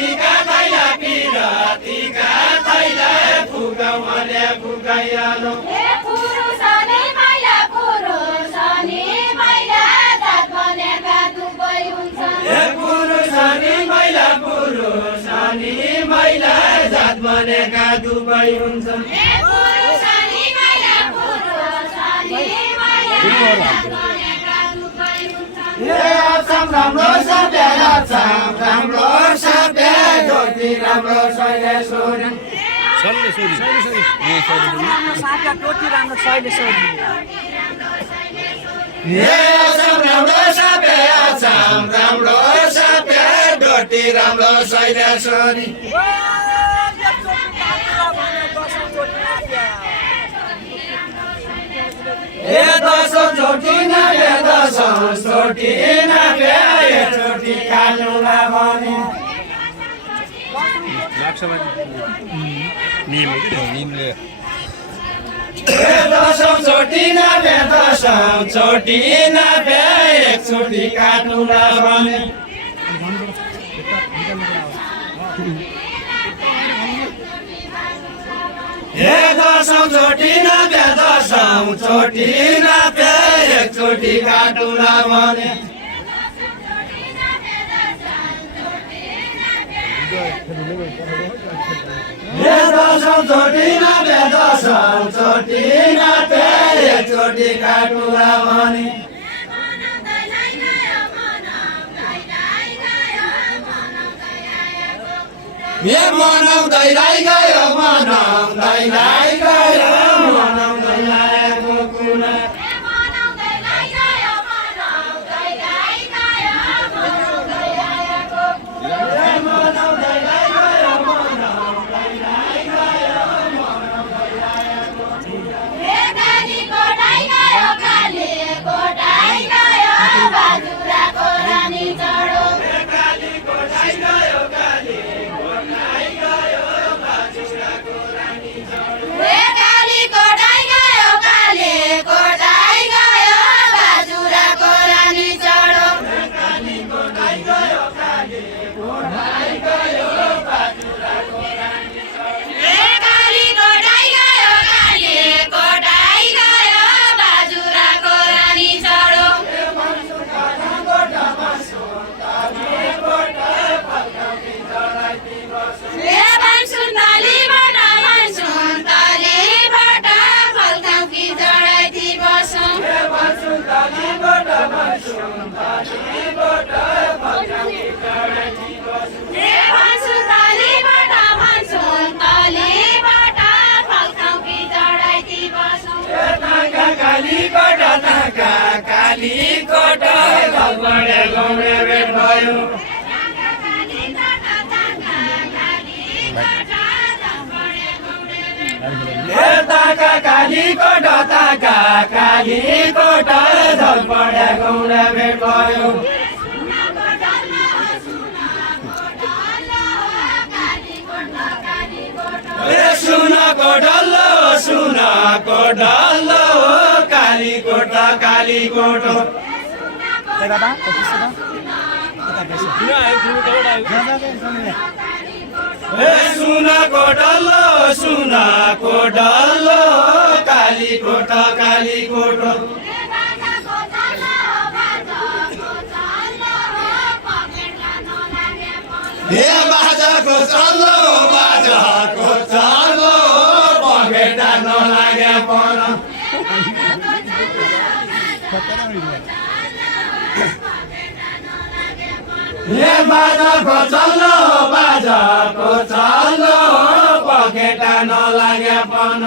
पिरतीका थैला पिरतीका थैला फुकाउने फुकाइहालो हे पुरुष अनि महिला जात बनेका दुबै हुन्छन् हे पुरुष अनि महिला जात बनेका दुबै हुन्छन् हे पुरुष अनि महिला जात बनेका दुबै हुन्छन् हे अचम राम्रो सभ्य अचम राम्रो सभ्य ज्योति राम्रो शैलेश्वरी हे अचम राम्रो सभ्य अचम राम्रो सभ्य ज्योति राम्रो शैलेश्वरी हे दसौँ चोटि नाभे दसौँ चोटि नाभे चोटि कालुला भने हे दसौँ चोटि नाभे दसौँ चोटि नाभे एकचोटि काटुला भने हे दसौँ चोटि नाभे दसौँ चोटि नाभे एकचोटि काटुला भने हे दसौँ चोटि नाभे दसौँ चोटि नाभे एकचोटि काटुला भने हे मनाउँदै गयो मनाउँदै गयो मनाउँदै आएको कुरा कालीकोट बडे गौडे भेट भयो ताका कालीकोट झल बडे गौडे भेट भयो सुनको डल्लो कालीकोट कालीकोट सुनको डल्लो कालीकोट कालीकोट हे बाजाको चल्लो पखेटा नलागे पन हे बाजाको चल्लो पखेटा नलागे पन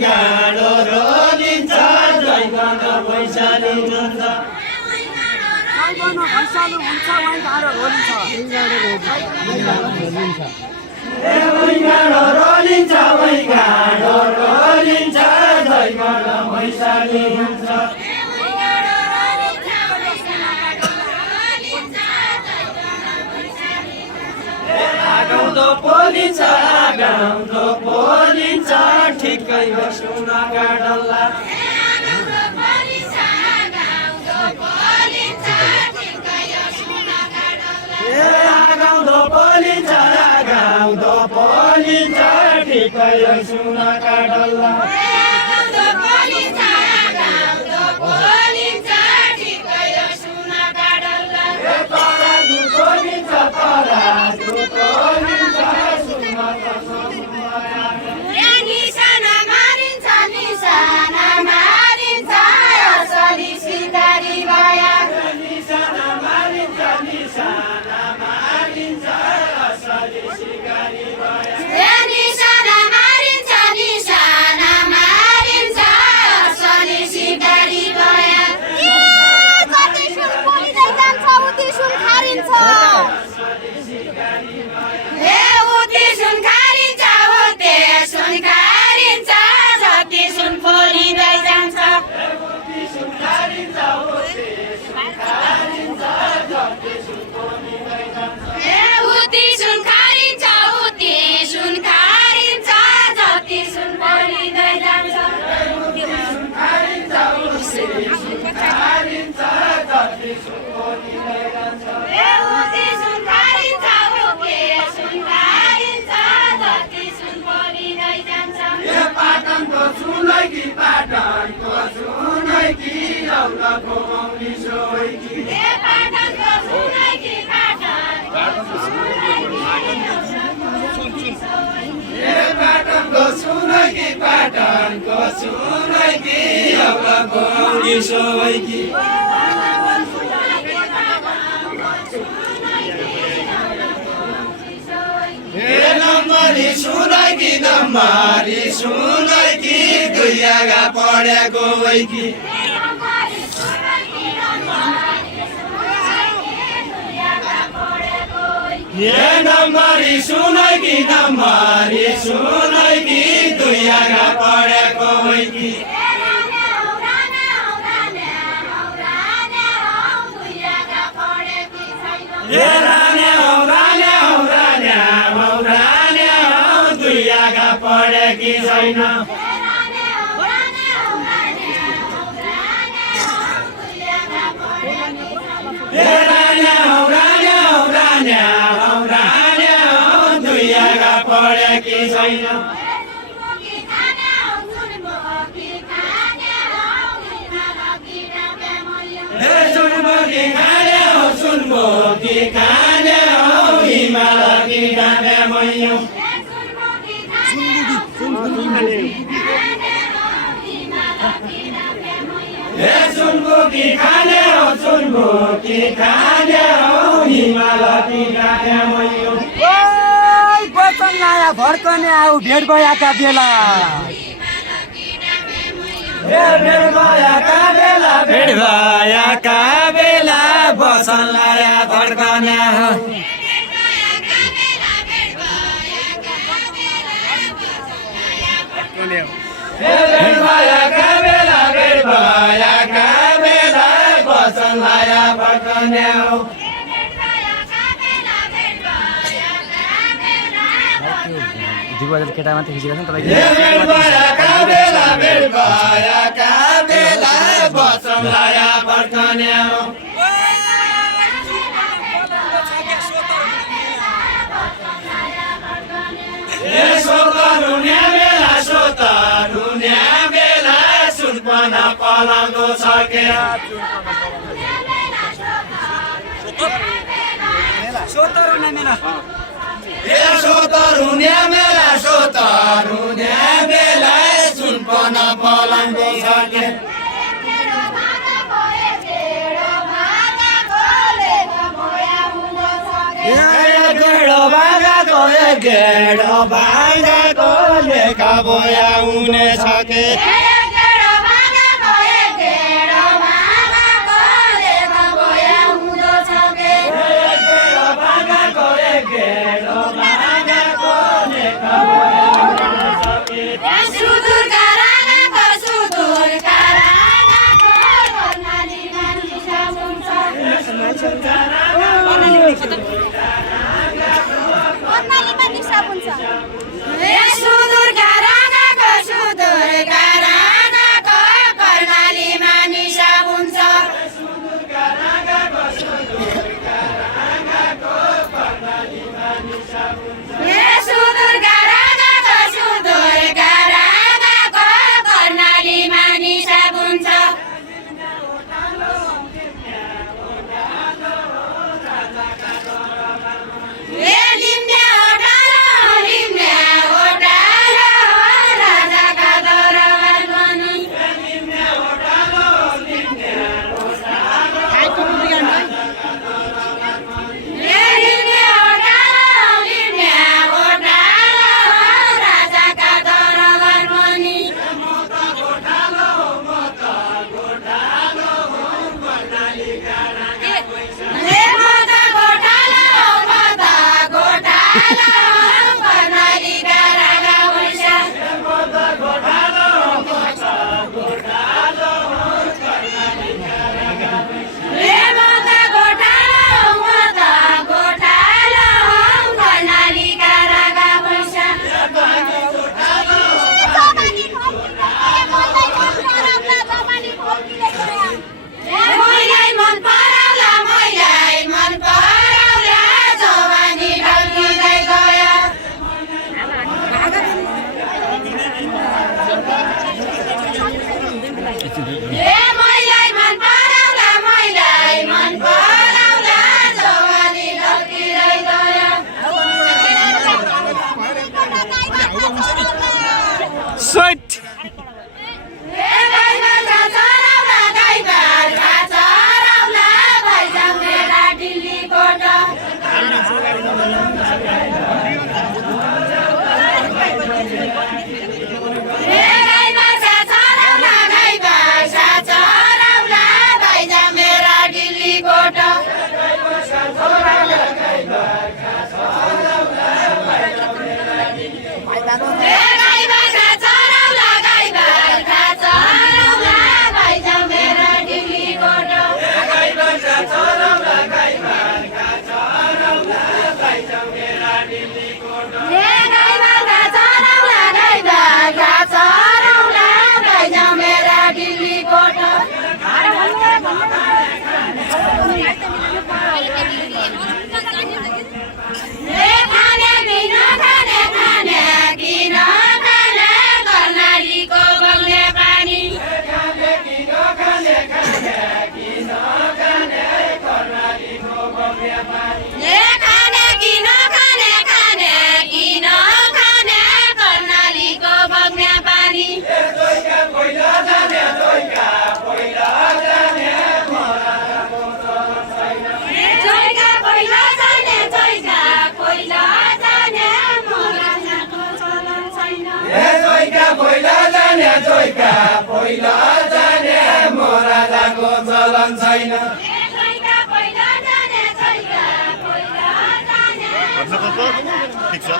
गाडो रोलिन्छ जय गर्न पैसा लिन्छ गाडो रोलिन्छ जय गर्न पैसा लिन्छ गाउँदो पोलिन्छ ठिक यो सुनका डल्ला गाउँदो पोलिन्छ गाउँदो पोलिन्छ ठिकै यो सुनका डल्ला पाटनको सुनै कि पाटनको सुनै कि औरको मौली सोइ कि पाटनको सुनै कि पाटनको सुनै कि औरको मौली सोइ कि नम्बरी सुनै कि दुईगा पढेको वै कि नम्बरी सुनै कि दुईगा पढेको वै कि पढेकी छैन दुईगा पढेकी छैन सुनमुखी खाने हो हिमाल कि डाँडे मैयो सुनमुखी खाने हो हिमाल कि डाँडे मैयो बचन लाया भड्कने आऊ भेट भएका बेला भेट भएका बेला बचन लाया भड्कने हो भेट भएका बेला बचन लाया भड्कने हो केटा मात्रै खिचेको छ नि भेट भएका बेला बचन लाया भड्कने हो सोतरुने बेला सुनपन पलाउँदो छ के सोतरुने बेला सुनपन पलाउँदो छ के गेडो भागाको लेखा बोया हुने छ के सुदूर जाने जोइका पहिला जाने महाराजाको चलन छैन जोइका पहिला जाने जोइका पहिला जाने ठिक छ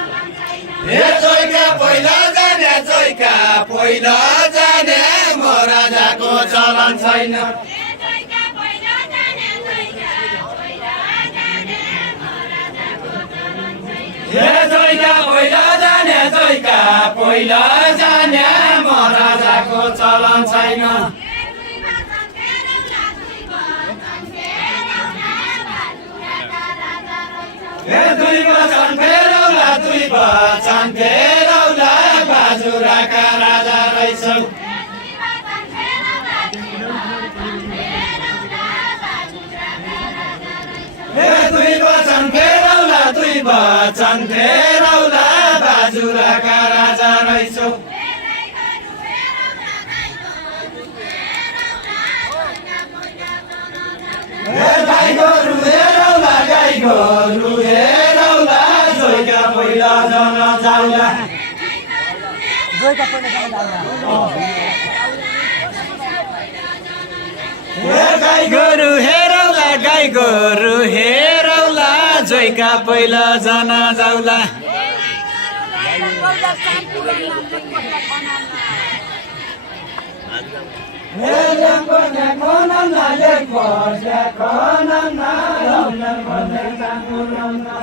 हे जोइका पहिला जाने जोइका पहिला जाने महाराजाको चलन छैन जोइका पहिला जाने जोइका पहिला जाने महाराजाको चलन छैन हे जोइका पहिला जाने जोइका पहिला जाने महाराजाको चलन छैन हे दुई वचन फेरौला दुई वचन फेरौला बाजुराका राजा रहेछौ हे दुई वचन फेरौला दुई वचन फेरौला बाजुराका राजा रहेछौ हे गाई गोरु हेरौला गाई गोरु हेरौला जोइका पहिला जन जाउला जोइका पहिला जाउला हे गाई गोरु हेरौला गाई गोरु हेरौला जोइका पहिला जन जाउला हे ल्याङ्गो ल्याङ्गो नन्ना ल्याङ्गो ल्याङ्गो नन्ना लौना भन्दै जानु नन्ना